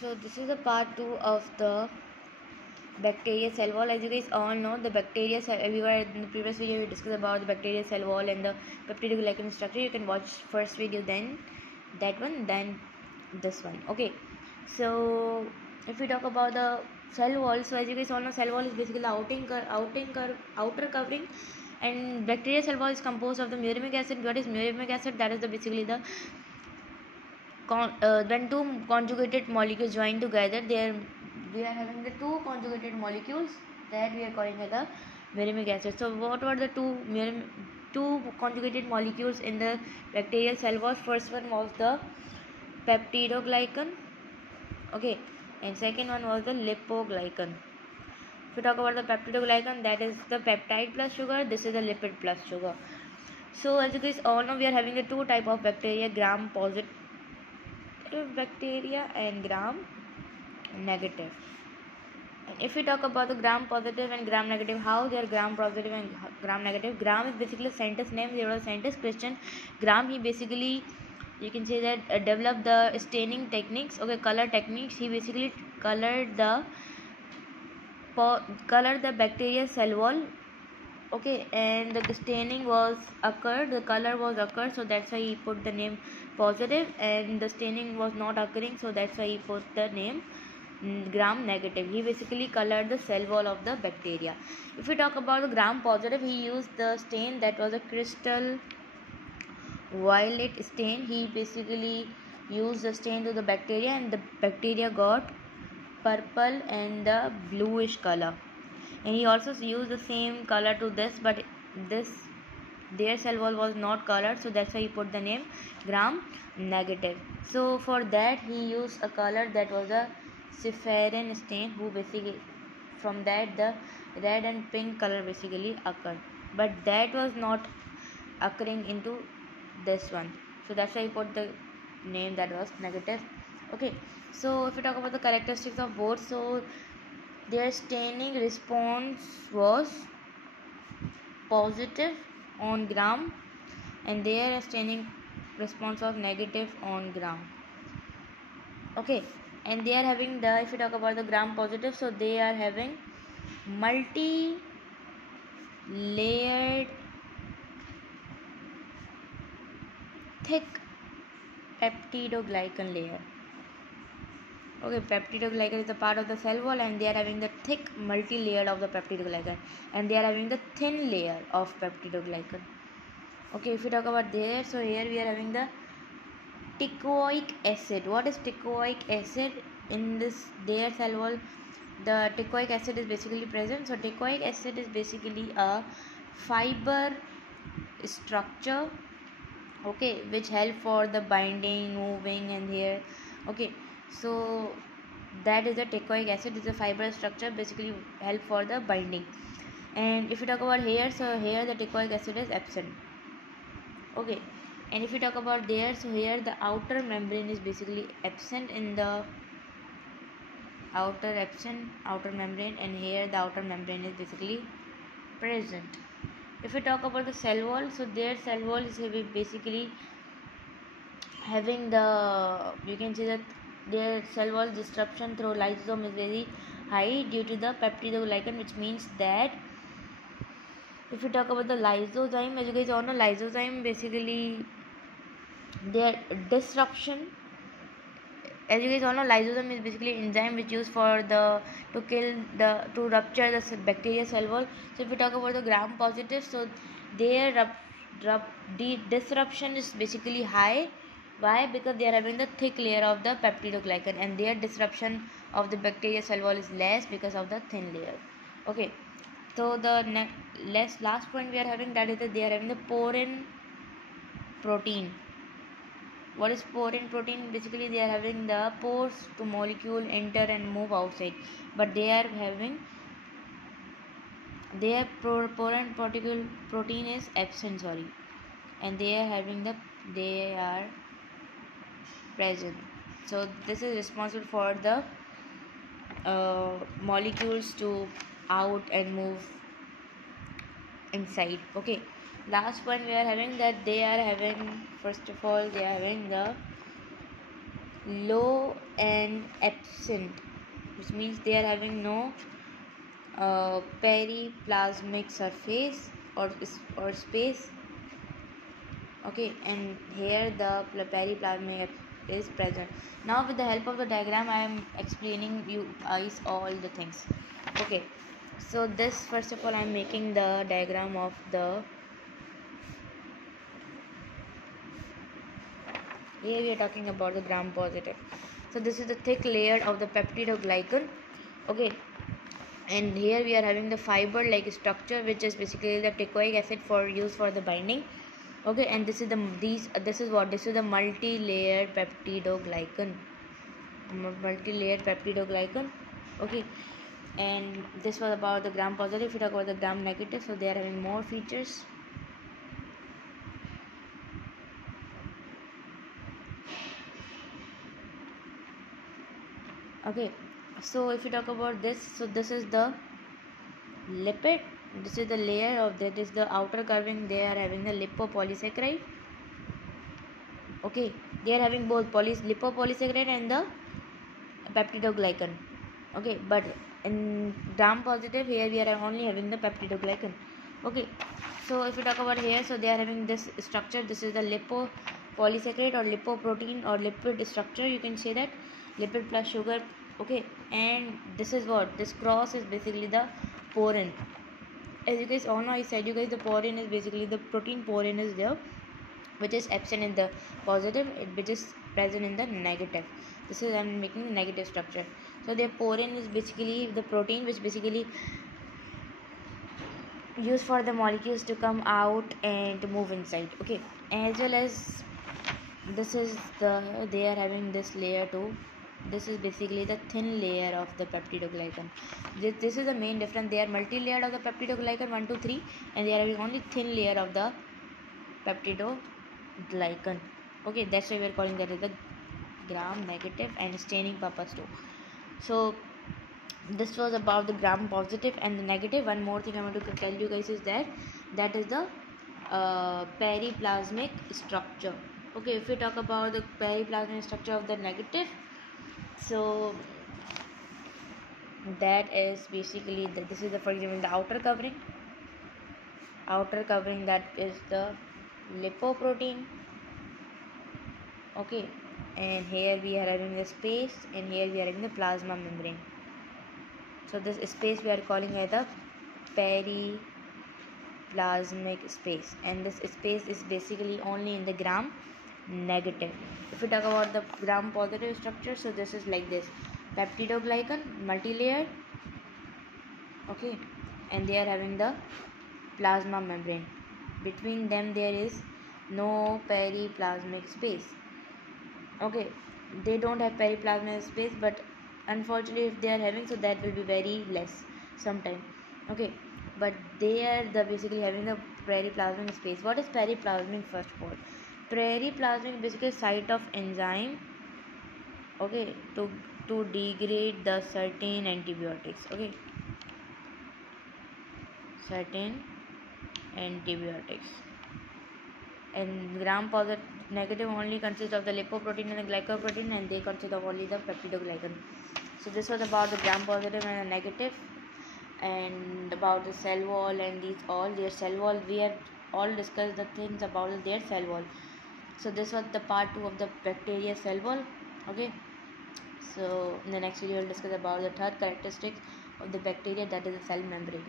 So this is the part 2 of the bacterial cell wall. As you guys all know, the bacteria cell, we were in the previous video we discussed about the bacterial cell wall and the peptidoglycan structure. You can watch first video, then that one, then this one. Okay, so if we talk about the cell wall, so as you guys all know, cell wall is basically the outer covering, and bacterial cell wall is composed of the muramic acid. What is muramic acid? That is the basically the when two conjugated molecules join together, we are having the two conjugated molecules that we are calling as the muramic acid. So what were the two conjugated molecules in the bacterial cell wall? First one was the peptidoglycan, okay, and second one was the lipoglycan. If we talk about the peptidoglycan, that is the peptide plus sugar, this is the lipid plus sugar. So as you guys all know, we are having the two type of bacteria, gram positive bacteria and gram negative. And if we talk about the gram positive and gram negative, how they are gram positive and gram negative? Gram is basically a scientist name. There was a scientist Christian Gram. He basically, you can say that, developed the staining techniques, okay, color techniques. He basically colored the bacteria cell wall, okay, and the staining was occurred, the color was occurred, so that's why he put the name positive, and the staining was not occurring, so that's why he put the name gram negative. He basically colored the cell wall of the bacteria. If we talk about the gram positive, he used the stain that was a crystal violet stain. He basically used the stain to the bacteria, and the bacteria got purple and the bluish color. And he also used the same color to this, but this their cell wall was not colored, so that's why he put the name gram negative. So for that he used a color that was a Cepherin stain, who basically from that the red and pink color basically occurred, but that was not occurring into this one, so that's why he put the name that was negative. Okay, so if we talk about the characteristics of both, so their staining response was positive on gram, and their staining response was negative on gram. Okay, and they are having the, if we talk about the gram positive, so they are having multi-layered thick peptidoglycan layer. Okay, peptidoglycan is a part of the cell wall, and they are having the thick multi-layer of the peptidoglycan, and they are having the thin layer of peptidoglycan. Okay, if we talk about there, so here we are having the teichoic acid. What is teichoic acid in this their cell wall? The teichoic acid is basically present. So teichoic acid is basically a fiber structure, okay, which help for the binding, moving, and here, okay, so that is the teichoic acid. Is a fiber structure, basically help for the binding. And if we talk about here, so here the teichoic acid is absent, okay. And if we talk about there, so here the outer membrane is basically absent in the outer membrane, and here the outer membrane is basically present. If we talk about the cell wall, so their cell wall is basically having the, you can see that their cell wall disruption through lysosome is very high due to the peptidoglycan, which means that if we talk about the lysozyme, as you guys all know, lysozyme basically their disruption, as you guys all know, lysozyme is basically enzyme which used for the to rupture the bacteria cell wall. So if we talk about the gram positive, so their disruption is basically high. Why? Because they are having the thick layer of the peptidoglycan, and their disruption of the bacteria cell wall is less because of the thin layer. Okay, so the last point we are having, that is that they are having the porin protein. What is porin protein? Basically they are having the pores to molecule enter and move outside, but they are having their porin protein is absent, sorry, and they are present. So this is responsible for the molecules to out and move inside. Okay, last one we are having that they are having, first of all, they are having the low and absent, which means they are having no periplasmic surface or space. Okay, and here the periplasmic is present. Now with the help of the diagram I am explaining you guys all the things. Okay, so this, first of all, I am making the diagram of the, here we are talking about the gram positive. So this is the thick layer of the peptidoglycan. Okay, and here we are having the fiber like structure, which is basically the teichoic acid for use for the binding. Okay, and this is the this is the multi-layered peptidoglycan. Okay, and this was about the gram positive. If we talk about the gram negative, so they are having more features. Okay, so if you talk about this, so this is the lipid, this is the layer of that is the outer covering. They are having the lipopolysaccharide. Okay, they are having both lipopolysaccharide and the peptidoglycan. Okay, but in gram positive, here we are only having the peptidoglycan. Okay, so if you talk about here, so they are having this structure. This is the lipopolysaccharide or lipoprotein or lipid structure, you can say that, lipid plus sugar. Okay, and this is what this cross is basically the porin. As you guys all know, I said you guys the porin is basically the protein porin is there, which is absent in the positive, which is present in the negative. This is I'm making negative structure. So the porin is basically the protein which basically used for the molecules to come out and to move inside. Okay, as well as this is the, they are having this layer too. This is basically the thin layer of the peptidoglycan. This is the main difference. They are multi-layered of the peptidoglycan 1 2 3, and they are having only thin layer of the peptidoglycan. Okay, that's why we are calling that as the gram negative and staining purpose too. So this was about the gram positive and the negative. One more thing I want to tell you guys is that is the periplasmic structure. Okay, if we talk about the periplasmic structure of the negative, so that is basically this is the, for example, the outer covering, that is the lipoprotein. Okay, and here we are having the space, and here we are having the plasma membrane. So this space we are calling as the periplasmic space, and this space is basically only in the gram negative. If we talk about the gram positive structure, so this is like this: peptidoglycan, multi-layered. Okay, and they are having the plasma membrane. Between them there is no periplasmic space. Okay, they don't have periplasmic space, but unfortunately if they are having, so that will be very less sometime. Okay, but they are the basically having the periplasmic space. What is periplasmic? First of all, periplasmic basically site of enzyme, okay, to degrade the certain antibiotics. Okay, certain antibiotics. And gram positive negative only consists of the lipoprotein and the glycoprotein, and they consist of only the peptidoglycan. So this was about the gram positive and the negative, and about the cell wall and these all their cell wall. We have all discussed the things about their cell wall. So this was the part 2 of the bacteria cell wall. Okay, so in the next video we'll discuss about the third characteristics of the bacteria, that is the cell membrane.